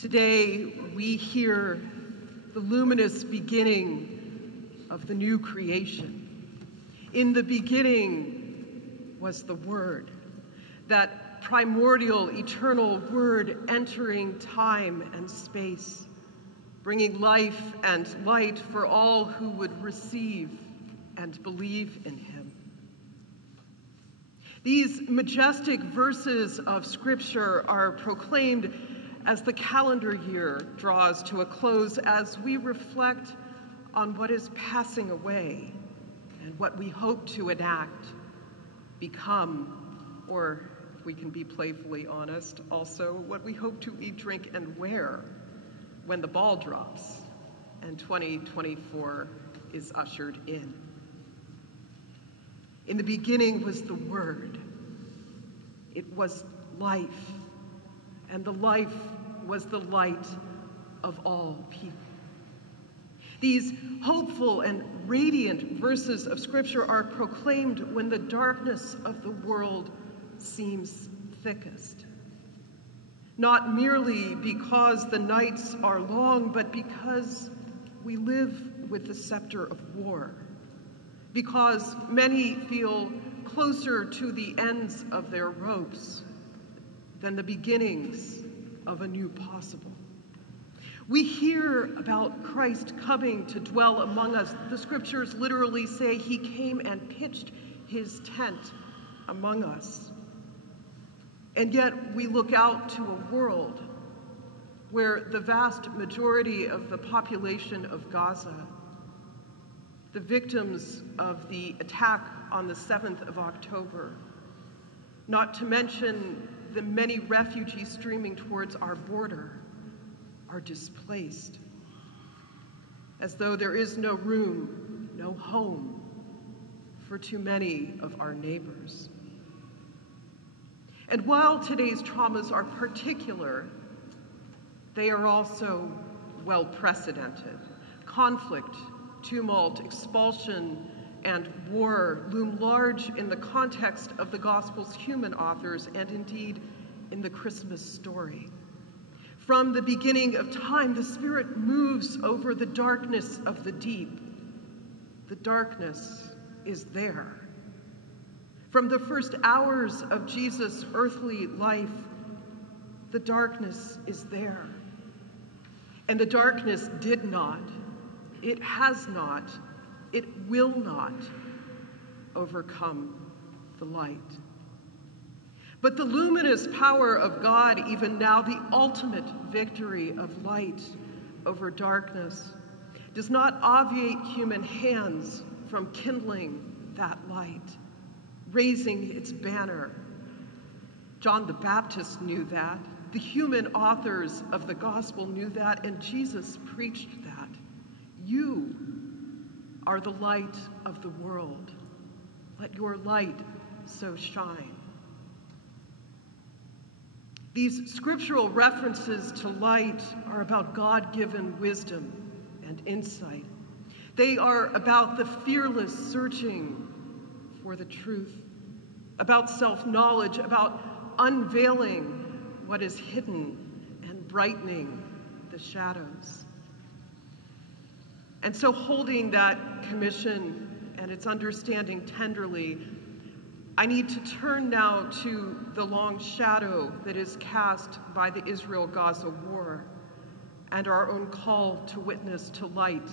Today, we hear the luminous beginning of the new creation. In the beginning was the Word, that primordial, eternal Word entering time and space, bringing life and light for all who would receive and believe in him. These majestic verses of Scripture are proclaimed as the calendar year draws to a close, as we reflect on what is passing away and what we hope to enact, become, or if we can be playfully honest, also what we hope to eat, drink, and wear when the ball drops and 2024 is ushered in. In the beginning was the Word. It was life, and the life was the light of all people. These hopeful and radiant verses of Scripture are proclaimed when the darkness of the world seems thickest. Not merely because the nights are long, but because we live with the scepter of war. Because many feel closer to the ends of their ropes than the beginnings of a new possible. We hear about Christ coming to dwell among us. The Scriptures literally say he came and pitched his tent among us. And yet we look out to a world where the vast majority of the population of Gaza, the victims of the attack on the 7th of October, not to mention the many refugees streaming towards our border, are displaced, as though there is no room, no home for too many of our neighbors. And while today's traumas are particular, they are also well precedented. Conflict, tumult, expulsion, and war loom large in the context of the Gospel's human authors and indeed in the Christmas story. From the beginning of time, the Spirit moves over the darkness of the deep. The darkness is there. From the first hours of Jesus' earthly life, the darkness is there. And the darkness did not, it has not, it will not overcome the light. But the luminous power of God, even now, the ultimate victory of light over darkness, does not obviate human hands from kindling that light, raising its banner. John the Baptist knew that. The human authors of the gospel knew that, and Jesus preached that. You are the light of the world. Let your light so shine. These scriptural references to light are about God-given wisdom and insight. They are about the fearless searching for the truth, about self-knowledge, about unveiling what is hidden and brightening the shadows. And so, holding that commission and its understanding tenderly, I need to turn now to the long shadow that is cast by the Israel-Gaza war and our own call to witness to light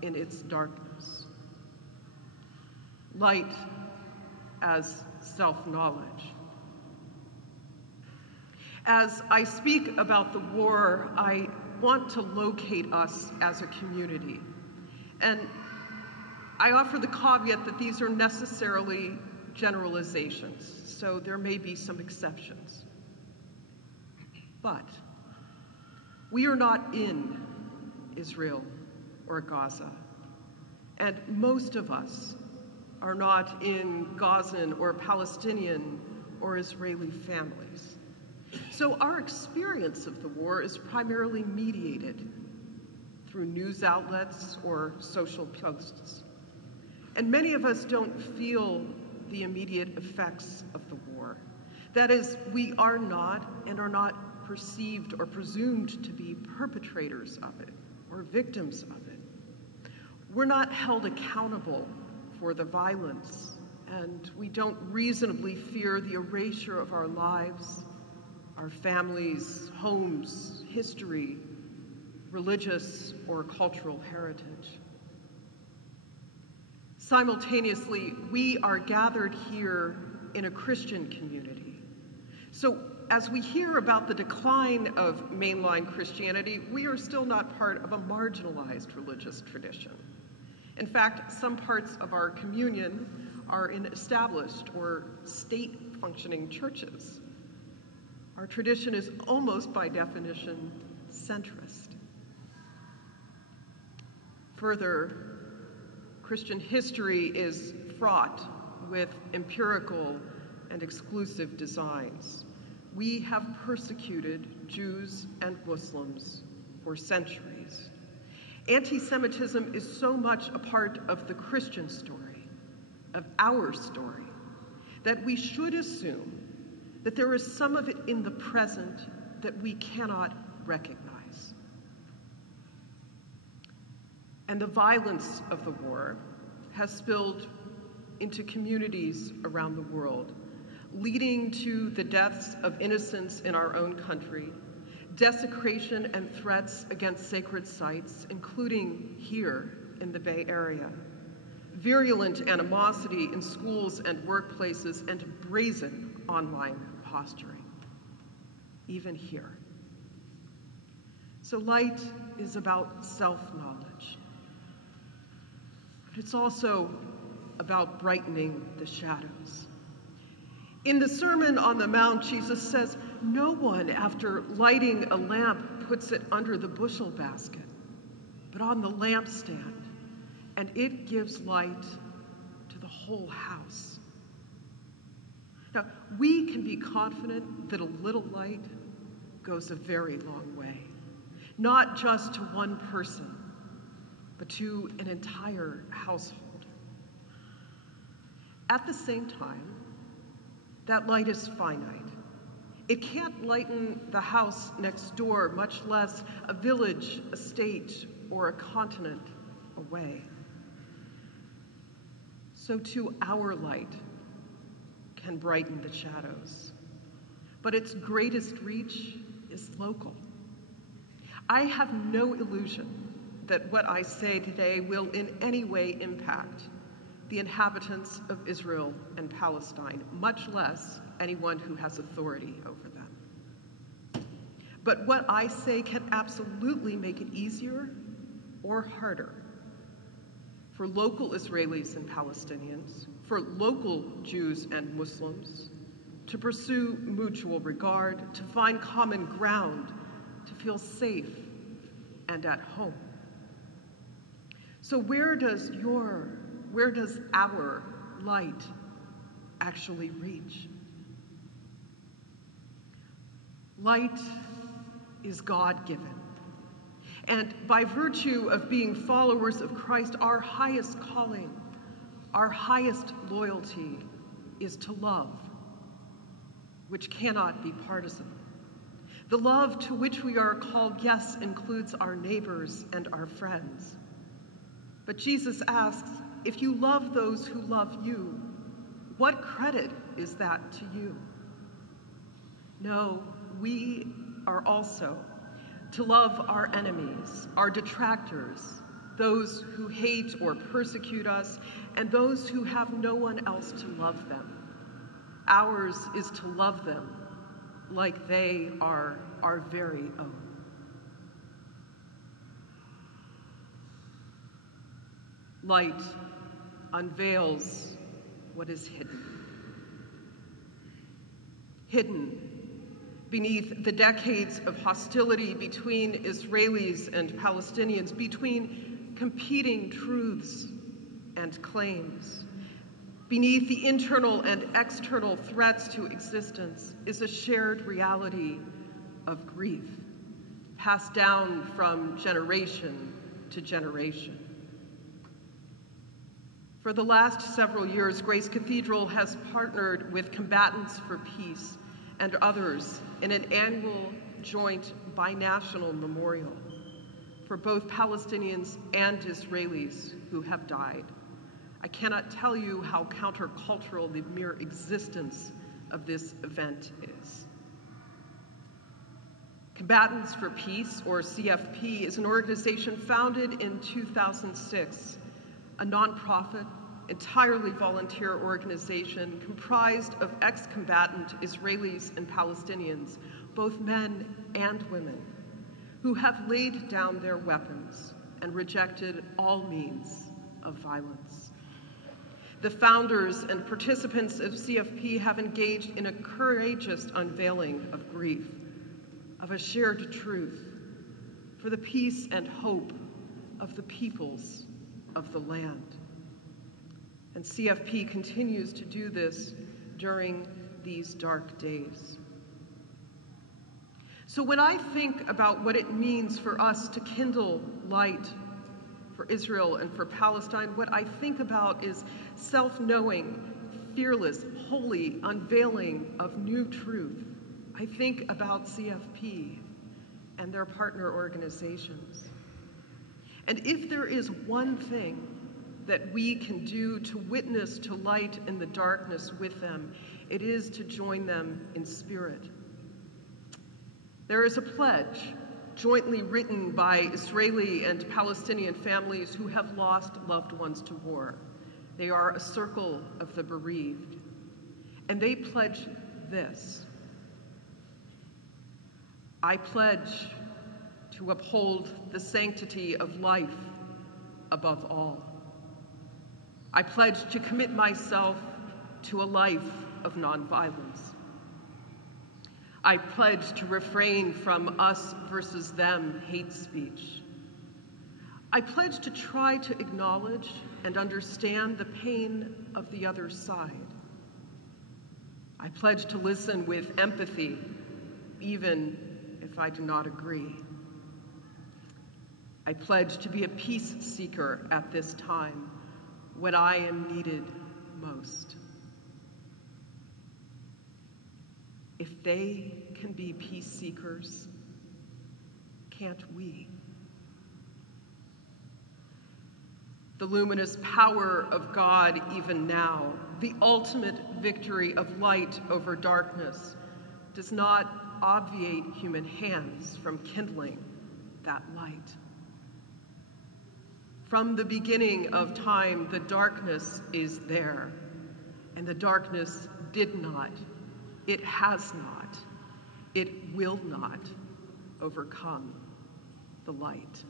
in its darkness. Light as self-knowledge. As I speak about the war, I want to locate us as a community. And I offer the caveat that these are necessarily generalizations, so there may be some exceptions. But we are not in Israel or Gaza, and most of us are not in Gazan or Palestinian or Israeli families. So our experience of the war is primarily mediated through news outlets or social posts. And many of us don't feel the immediate effects of the war. That is, we are not and are not perceived or presumed to be perpetrators of it or victims of it. We're not held accountable for the violence, and we don't reasonably fear the erasure of our lives, our families, homes, history, religious or cultural heritage. Simultaneously, we are gathered here in a Christian community. So as we hear about the decline of mainline Christianity, we are still not part of a marginalized religious tradition. In fact, some parts of our communion are in established or state-functioning churches. Our tradition is almost by definition centrist. Further, Christian history is fraught with empirical and exclusive designs. We have persecuted Jews and Muslims for centuries. Anti-Semitism is so much a part of the Christian story, of our story, that we should assume that there is some of it in the present that we cannot recognize. And the violence of the war has spilled into communities around the world, leading to the deaths of innocents in our own country, desecration and threats against sacred sites, including here in the Bay Area, virulent animosity in schools and workplaces, and brazen online posturing, even here. So light is about self-knowledge, but it's also about brightening the shadows. In the Sermon on the Mount, Jesus says, "No one, after lighting a lamp, puts it under the bushel basket, but on the lampstand, and it gives light to the whole house." Now, we can be confident that a little light goes a very long way, not just to one person, but to an entire household. At the same time, that light is finite. It can't lighten the house next door, much less a village, a state, or a continent away. So too our light can brighten the shadows, but its greatest reach is local. I have no illusion that what I say today will in any way impact the inhabitants of Israel and Palestine, much less anyone who has authority over them. But what I say can absolutely make it easier or harder for local Israelis and Palestinians, for local Jews and Muslims, to pursue mutual regard, to find common ground, to feel safe and at home. So where does our light actually reach? Light is God-given. And by virtue of being followers of Christ, our highest calling, our highest loyalty is to love, which cannot be partisan. The love to which we are called, yes, includes our neighbors and our friends. But Jesus asks, if you love those who love you, what credit is that to you? No, we are also to love our enemies, our detractors, those who hate or persecute us, and those who have no one else to love them. Ours is to love them like they are our very own. Light unveils what is hidden. Hidden beneath the decades of hostility between Israelis and Palestinians, between competing truths and claims, beneath the internal and external threats to existence, is a shared reality of grief, passed down from generation to generation. For the last several years, Grace Cathedral has partnered with Combatants for Peace and others in an annual joint binational memorial for both Palestinians and Israelis who have died. I cannot tell you how countercultural the mere existence of this event is. Combatants for Peace, or CFP, is an organization founded in 2006, a nonprofit, entirely volunteer organization comprised of ex-combatant Israelis and Palestinians, both men and women, who have laid down their weapons and rejected all means of violence. The founders and participants of CFP have engaged in a courageous unveiling of grief, of a shared truth, for the peace and hope of the peoples of the land. And CFP continues to do this during these dark days. So when I think about what it means for us to kindle light for Israel and for Palestine, what I think about is self-knowing, fearless, holy unveiling of new truth. I think about CFP and their partner organizations. And if there is one thing that we can do to witness to light in the darkness with them, it is to join them in spirit. There is a pledge jointly written by Israeli and Palestinian families who have lost loved ones to war. They are a circle of the bereaved. And they pledge this: I pledge to uphold the sanctity of life above all. I pledge to commit myself to a life of nonviolence. I pledge to refrain from us versus them hate speech. I pledge to try to acknowledge and understand the pain of the other side. I pledge to listen with empathy, even if I do not agree. I pledge to be a peace seeker at this time when I am needed most. If they can be peace seekers, can't we? The luminous power of God even now, the ultimate victory of light over darkness, does not obviate human hands from kindling that light. From the beginning of time, the darkness is there, and the darkness did not, it has not, it will not overcome the light.